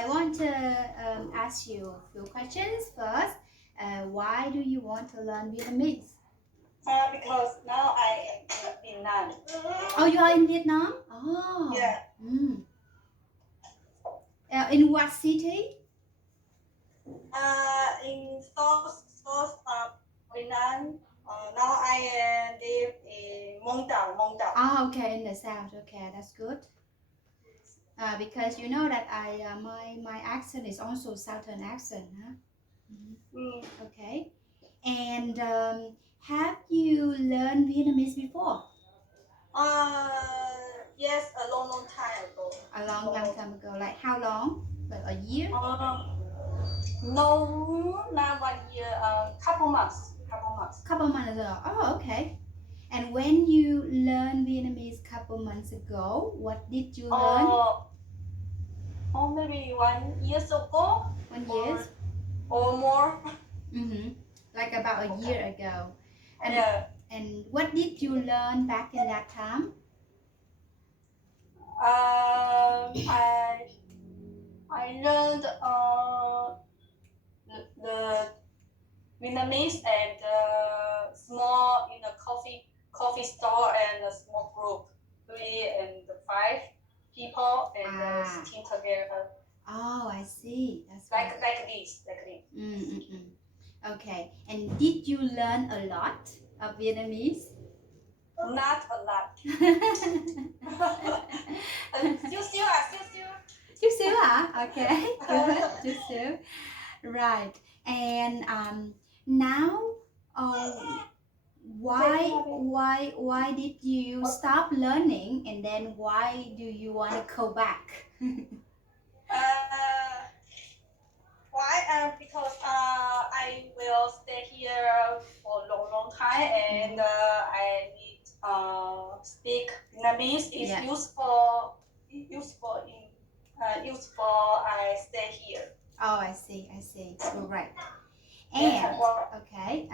I want to ask you a few questions first. Why do you want to learn Vietnamese? Because now I am in Vietnam. Oh, you are in Vietnam? Oh. Yeah. In what city? In South Vietnam. Now I live in Mong Dao. Ah, okay, in the south. Okay, that's good. Because you know that my accent is also southern accent, huh? Okay. And have you learned Vietnamese before? Yes, a long time ago. A long time ago. Like how long? Like a year? No, not 1 year. Couple months. Couple months ago. Oh, okay. And when you learned Vietnamese couple months ago, what did you learn? Maybe 1 year ago. 1 year? Or more. Like about a year ago. And, yeah. And what did you learn back in that time? I learned the Vietnamese and small in a coffee store and a small group, 3 and 5 people and sitting together. Oh, I see. That's like this. Okay. And did you learn a lot of Vietnamese? Not a lot. Chút xíu hả? Okay, good. Chút xíu. Right. And now, why did you stop learning, and then why do you want to go back? Why? Because I will stay here for a long time, and I need speak Vietnamese. It's useful I stay here. Oh, I see. Right. And okay,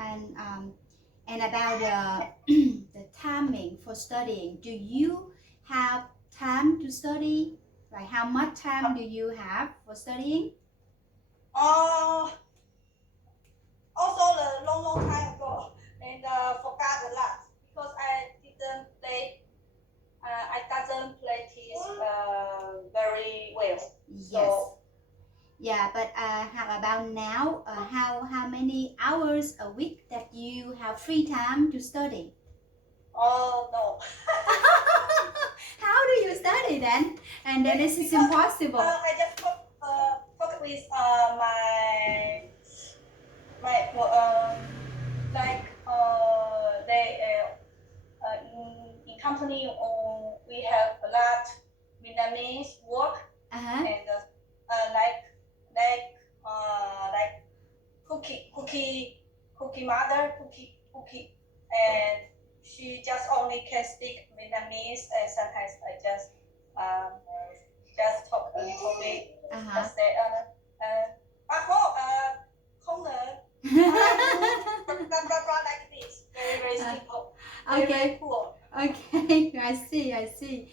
and about the timing for studying, do you have time to study? Like how much time do you have for studying? Also a long time ago, and forgot a lot because I doesn't practice very well. Yes. So, yeah, but how about now? How many hours a week that you have free time to study? Oh no. How do you study then? And then this is impossible. I just talk with my they in company we have a lot Vietnamese work and like cookie mother cookie and she just only can speak Vietnamese and sometimes I just talk a little bit. Just say bác cô không ngờ like this. Very simple. Okay. Very cool. Okay, I see.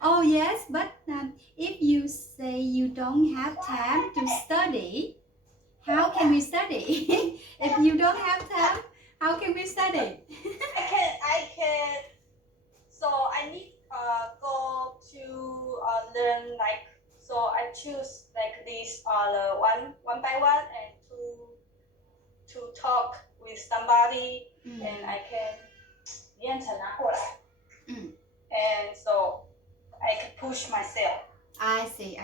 Oh yes, but if you say you don't have time to study, how can we study? If you don't have time, how can we study? I can. So I need go to learn like. So I choose like this one by one and to talk with somebody and I can 练成拿过来. And so I can push myself. I see.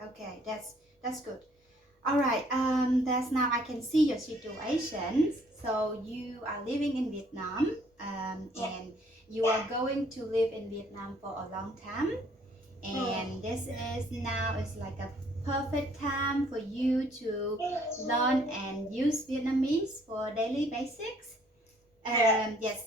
Okay, that's good. All right. That's now I can see your situation. So you are living in Vietnam, and you are going to live in Vietnam for a long time. And this is now is like a perfect time for you to learn and use Vietnamese for daily basics. Yes.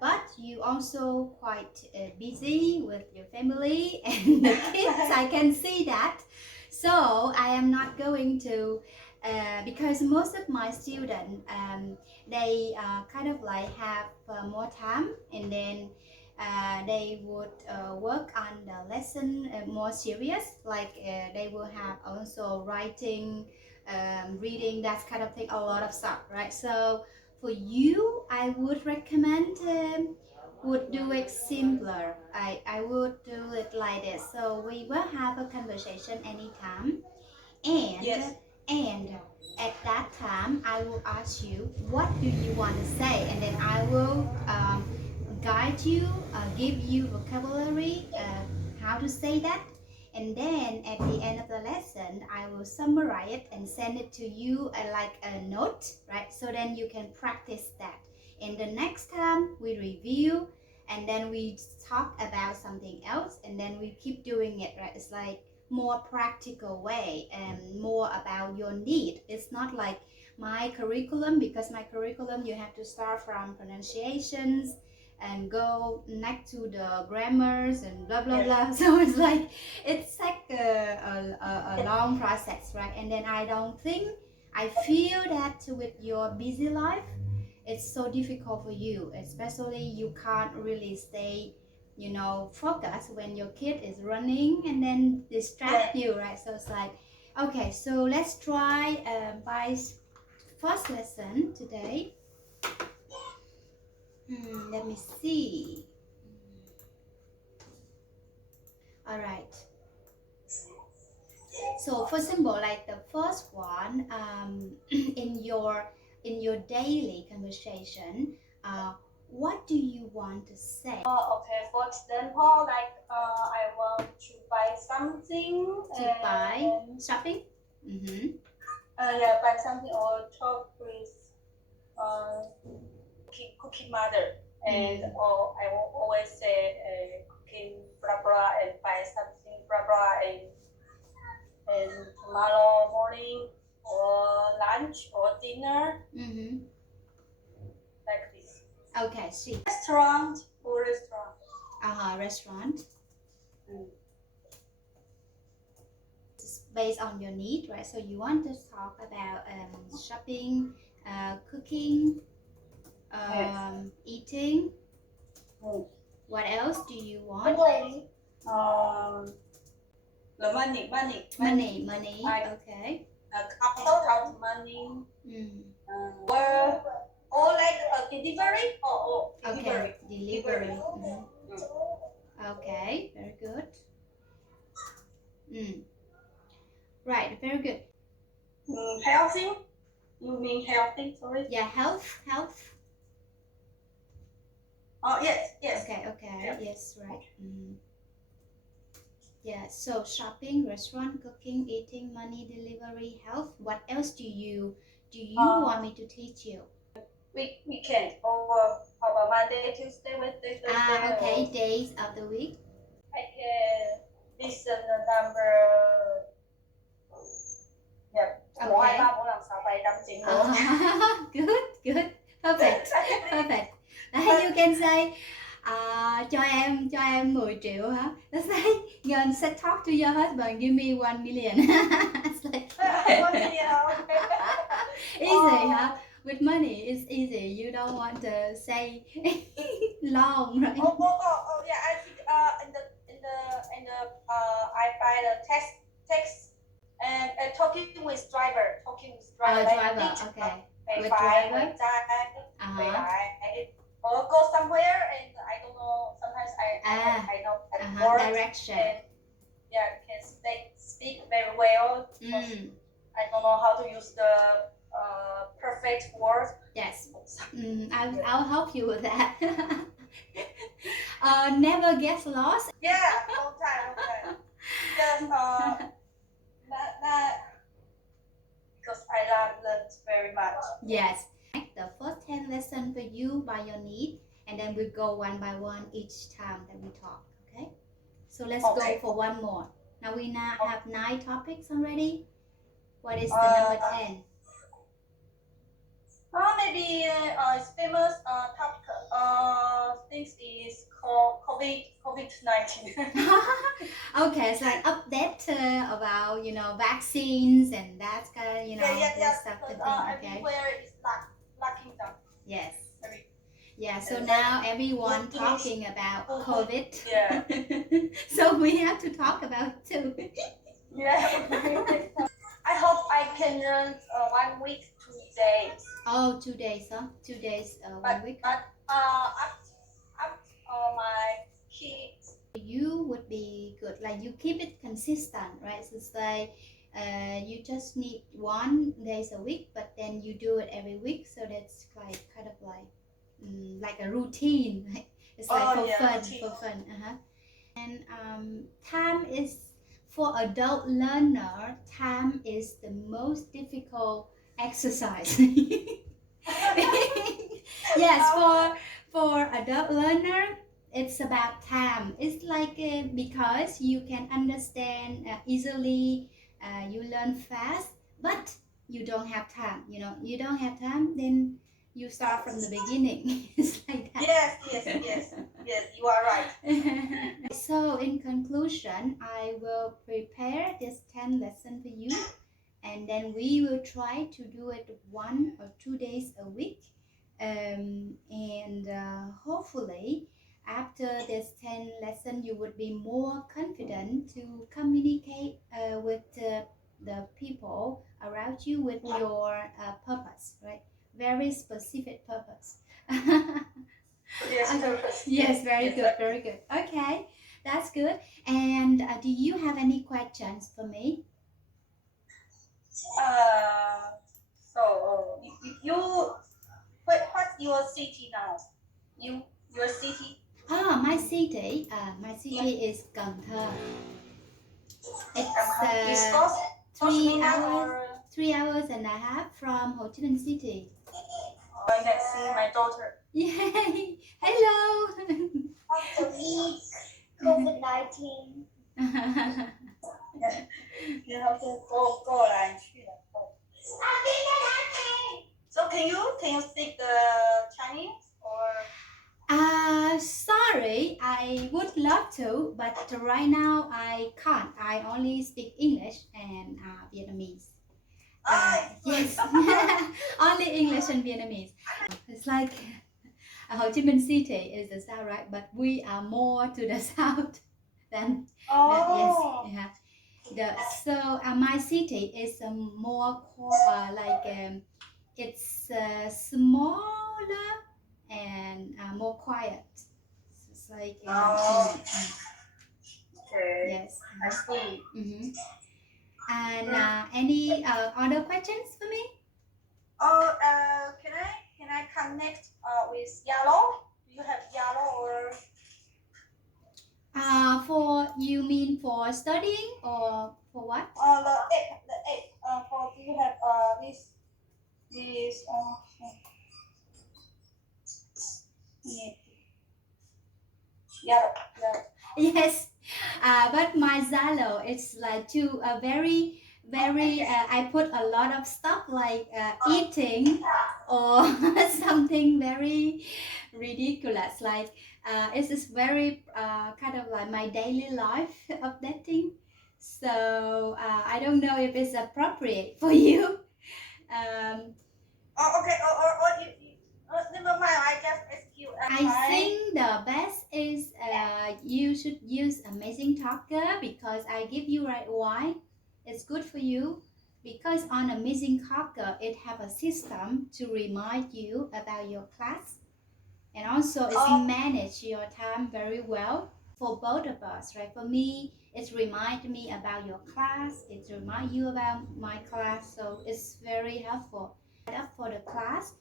But you also quite busy with your family and the kids. I can see that. So I am not going to, because most of my students, they kind of like have more time, and then they would work on the lesson more serious, like they will have also writing, reading, that kind of thing, a lot of stuff, right? So for you, I would recommend would do it simpler. I would do it like this. So we will have a conversation anytime, and Yes. and at that time I will ask you what do you want to say, and then I will guide you, give you vocabulary, how to say that, and then at the end of the lesson I will summarize it and send it to you like a note, right? So then you can practice that, and the next time we review, and then we talk about something else, and then we keep doing it, right? It's like more practical way and more about your need. It's not like my curriculum, because my curriculum you have to start from pronunciations and go next to the grammars and blah blah blah. So it's like a long process, right? And then I feel that with your busy life it's so difficult for you, especially you can't really stay focus when your kid is running and then distract you, right? So it's like, okay, so let's try by first lesson today. Let me see. All right, so for example, like the first one, in your daily conversation, what do you want to say? Okay, for example, like I want to buy something. To buy shopping? Yeah, buy something or talk with cooking mother. And or I will always say cooking blah blah and buy something blah blah and tomorrow morning or lunch or dinner like this. Okay, see. Restaurant or restaurant. Restaurant. It's based on your need, right? So you want to talk about shopping, cooking, eating. What else do you want? The money. Money. Like, okay. Count money. Or like a delivery. Okay, delivery. Okay, very good. Right, very good. Healthy. You mean healthy? Sorry. Yeah, health. Oh yes. Okay. Yeah. Yes, right. Yeah, so shopping, restaurant, cooking, eating, money, delivery, health. What else do you want me to teach you? Weekend or about Monday, Tuesday, Wednesday, Thursday. Okay, days of the week. I can listen the number. Yeah. Okay. Good. Perfect. You can say cho em 10 triệu hả? Let's say Nguyen said talk to your husband, give me 1 million. It's like 1 million. easy, huh? With money, it's easy. You don't want to say long, right? Yeah. I think in the I buy the text and talking with driver. Driver. Okay. With driver. Or go somewhere and I don't know. Sometimes I know direction. And, can speak very well. I don't know how to use the perfect words. Yes. I'll help you with that. Never get lost. Yeah, long time. Just because I learned very much. Yes. The first 10 lessons for you by your need, and then we go one by one each time that we talk. Okay. So let's go for one more. Now we have 9 topics already. What is the number 10? Maybe it's famous topic. Things is called COVID-19. Okay, so like update about vaccines and that kind that stuff. Okay. Everywhere is locking down. Yes. Yeah, so And now everyone good talking about good. COVID. Yeah. So we have to talk about it too. Yeah. I hope I can learn 1 week, 2 days. Oh, 2 days, huh? 2 days, 1 week. But up my kids. You would be good. Like you keep it consistent, right? So it's like you just need 1 days a week, but then you do it every week. So that's like kind of like a routine. Right? It's like for fun, Routine. for fun. And time is for adult learner. Time is the most difficult exercise. Yes, for adult learner, it's about time. It's like because you can understand easily, you learn fast, but you don't have time. You don't have time, then you start from the beginning. It's like that. Yes, you are right. So in conclusion, I will prepare this 10 lesson for you, and then we will try to do it 1 or 2 days a week, and hopefully after this 10 lesson you would be more confident to communicate with the people around you with your purpose, right? Very specific purpose. Yes, Okay. purpose. Yes, very good, very good. Okay, that's good. And do you have any questions for me? So what's your city now? Your city? My city is Cần Thơ. It's East Coast? three Mainland hours, or 3 hours and a half from Ho Chi Minh City. I can see my daughter. Yay! Hello. After me, COVID-19. 然后就过来去了。So can you speak the Chinese or? Sorry, I would love to, but right now I can't. I only speak English and Vietnamese. Yes, only English and Vietnamese. It's like Ho Chi Minh City is the south, right? But we are more to the south than Oh. yes, yeah. So my city is more it's smaller and more quiet. It's like Okay. yes. I see. Mm-hmm. And any other questions for me? Oh, can I connect with Yellow? Do you have Yellow or? For you mean for studying or for what? The app. For do you have this yeah. Yellow. Yes, but my Zalo it's like too very I put a lot of stuff like eating or something very ridiculous like it's just very kind of like my daily life updating, so I don't know if it's appropriate for you. Okay. Or you never mind. I just ask you. I think the best is you should use Amazing Talker because I give you right why. It's good for you because on Amazing Talker it have a system to remind you about your class, and also it's manage your time very well for both of us, right? For me, it's remind me about your class. It remind you about my class, so it's very helpful. Up for the class,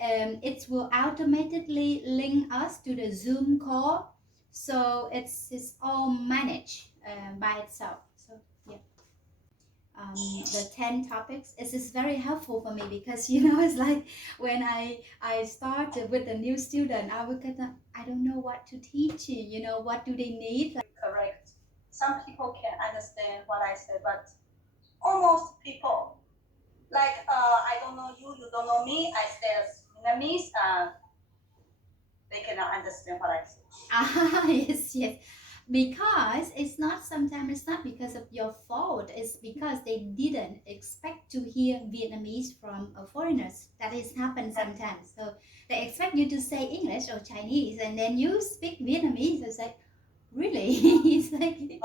it will automatically link us to the Zoom call, so it's all managed by itself. So yeah, the 10 topics is very helpful for me because it's like when I started with a new student, I would I don't know what to teach you. What do they need? Correct. Some people can understand what I said, but almost people like I don't know you, you don't know me. I say Vietnamese, they cannot understand what I say. Yes, yes. Because sometimes it's not because of your fault, it's because they didn't expect to hear Vietnamese from foreigners. That is happen sometimes. So they expect you to say English or Chinese, and then you speak Vietnamese. It's like, really? It's like,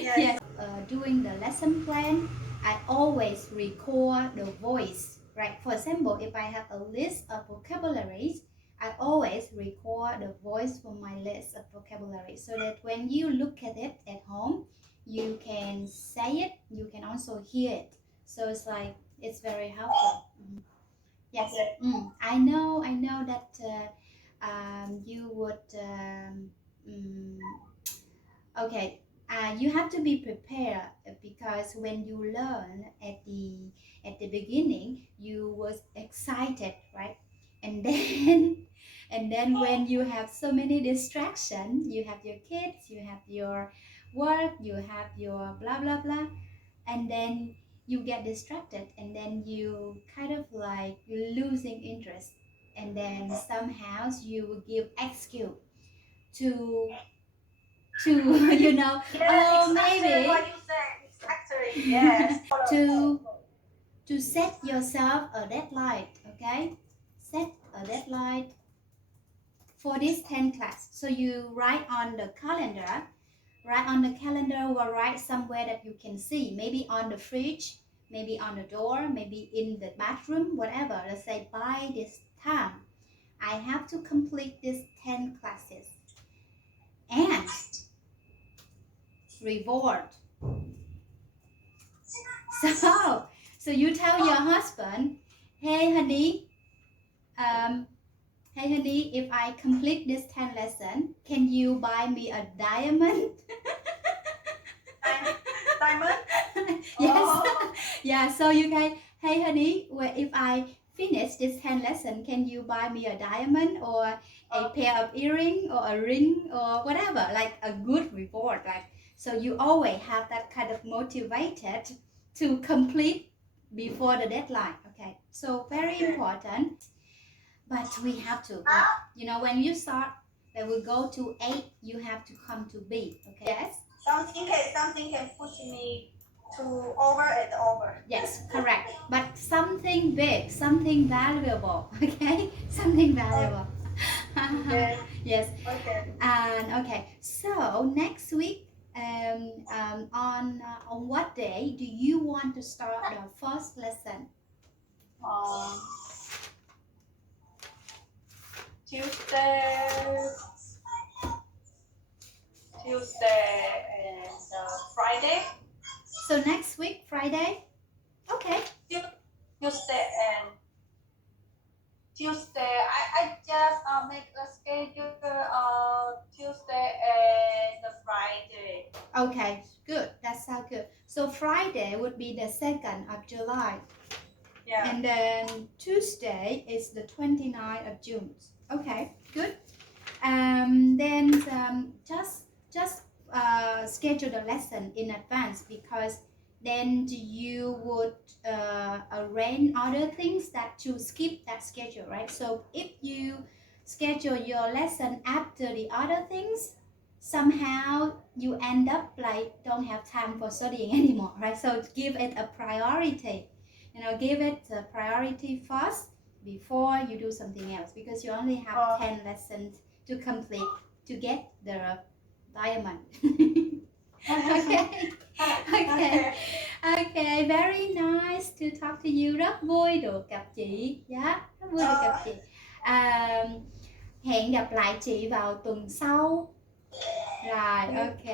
Yes. doing the lesson plan, I always record the voice, right? For example, if I have a list of vocabularies, I always record the voice for my list of vocabulary so that when you look at it at home, you can say it, you can also hear it. So it's like, it's very helpful. Yes. Okay. I know that you would okay, you have to be prepared because when you learn at the beginning, you was excited, right? And then and then when you have so many distractions, you have your kids, you have your work, you have your blah blah blah, and then you get distracted, and then you kind of like losing interest, and then somehow you will give excuse to you know, Yeah, oh, exactly maybe what you said. Exactly. Yes. to set yourself a deadline. Okay, set a deadline for this 10 class. So you write on the calendar, or write somewhere that you can see, maybe on the fridge, maybe on the door, maybe in the bathroom, whatever. Let's say by this time I have to complete these 10 classes, and reward. So you tell your husband, hey honey, um, if I complete this 10 lesson, can you buy me a diamond? Diamond? Yes. Oh. Yeah, so you can, hey honey, if I finish this 10 lesson, can you buy me a diamond or a pair of earring or a ring or whatever, like a good reward, like, so you always have that kind of motivated to complete before the deadline. Okay, so very important, but we have to, like, you know, when you start, they will go to A, you have to come to B. Okay, yes, Something can push me to over and over. yes, correct, but something big, something valuable. Okay, something valuable. Okay. Yes. Okay. And okay, so next week, on what day do you want to start the first lesson? Um, Tuesday, and Friday. So next week, Friday. Okay. Tuesday and Tuesday. I just make a schedule. Tuesday and Friday. Okay, good. That sounds good. So Friday would be the 2nd of July. Yeah. And then Tuesday is the 29th of June. Okay, good. Then just schedule the lesson in advance, because then you would arrange other things that to skip that schedule, right? So if you schedule your lesson after the other things, somehow you end up like don't have time for studying anymore, right? So give it a priority, give it a priority first before you do something else, because you only have 10 lessons to complete to get the diamond. Okay. Okay. Okay, very nice to talk to you. Rất vui được gặp chị. Yeah, rất vui được gặp chị. Hẹn gặp lại chị vào tuần sau. Rồi, ok,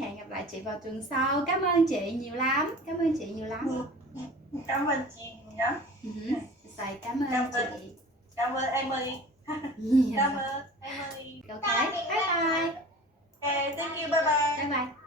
hẹn gặp lại chị vào tuần sau. Cảm ơn chị nhiều lắm. Cảm ơn chị nhiều lắm. Cảm ơn chị nhé. Rồi, cảm ơn chị. Cảm ơn Emily. Cảm ơn Emily. Ok, bye bye. Okay, thank you. Bye bye. Bye bye.